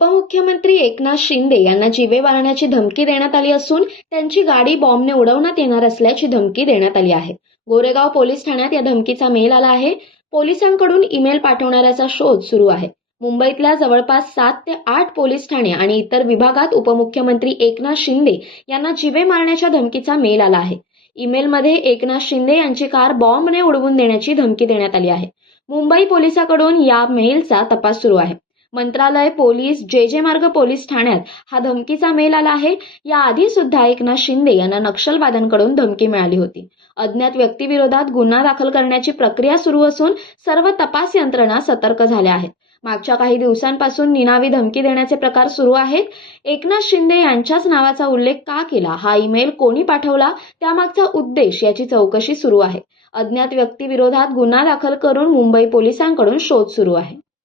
उपमुख्यमंत्री एकनाथ शिंदे यांना जिवे मारण्याची धमकी देण्यात आली असून त्यांची गाडी बॉम्बने उडवण्यात येणार असल्याची धमकी देण्यात आली आहे. गोरेगाव पोलीस ठाण्यात या धमकीचा मेल आला आहे. पोलिसांकडून ईमेल पाठवणाऱ्याचा शोध सुरू आहे. मुंबईतल्या जवळपास सात ते आठ पोलीस ठाणे आणि इतर विभागात उपमुख्यमंत्री एकनाथ शिंदे यांना जिवे मारण्याच्या धमकीचा मेल आला आहे. ईमेलमध्ये एकनाथ शिंदे यांची कार बॉम्बने उडवून देण्याची धमकी देण्यात आली आहे. मुंबई पोलिसांकडून या मेलचा तपास सुरू आहे. मंत्रालय पोलीस जे जे मार्ग पोलीस ठाण्यात हा धमकीचा मेल आला आहे. याआधी सुद्धा एकनाथ शिंदे यांना नक्षलवाद्यांकडून धमकी मिळाली होती. अज्ञात व्यक्तीविरोधात गुन्हा दाखल करण्याची प्रक्रिया सुरू असून सर्व तपास यंत्रणा सतर्क झाल्या आहेत. मागच्या काही दिवसांपासून निनावी धमकी देण्याचे प्रकार सुरू आहेत. एकनाथ शिंदे यांच्याच नावाचा उल्लेख का केला? हा ईमेल कोणी पाठवला? त्यामागचा उद्देश याची चौकशी सुरू आहे. अज्ञात व्यक्तीविरोधात गुन्हा दाखल करून मुंबई पोलिसांकडून शोध सुरू आहे.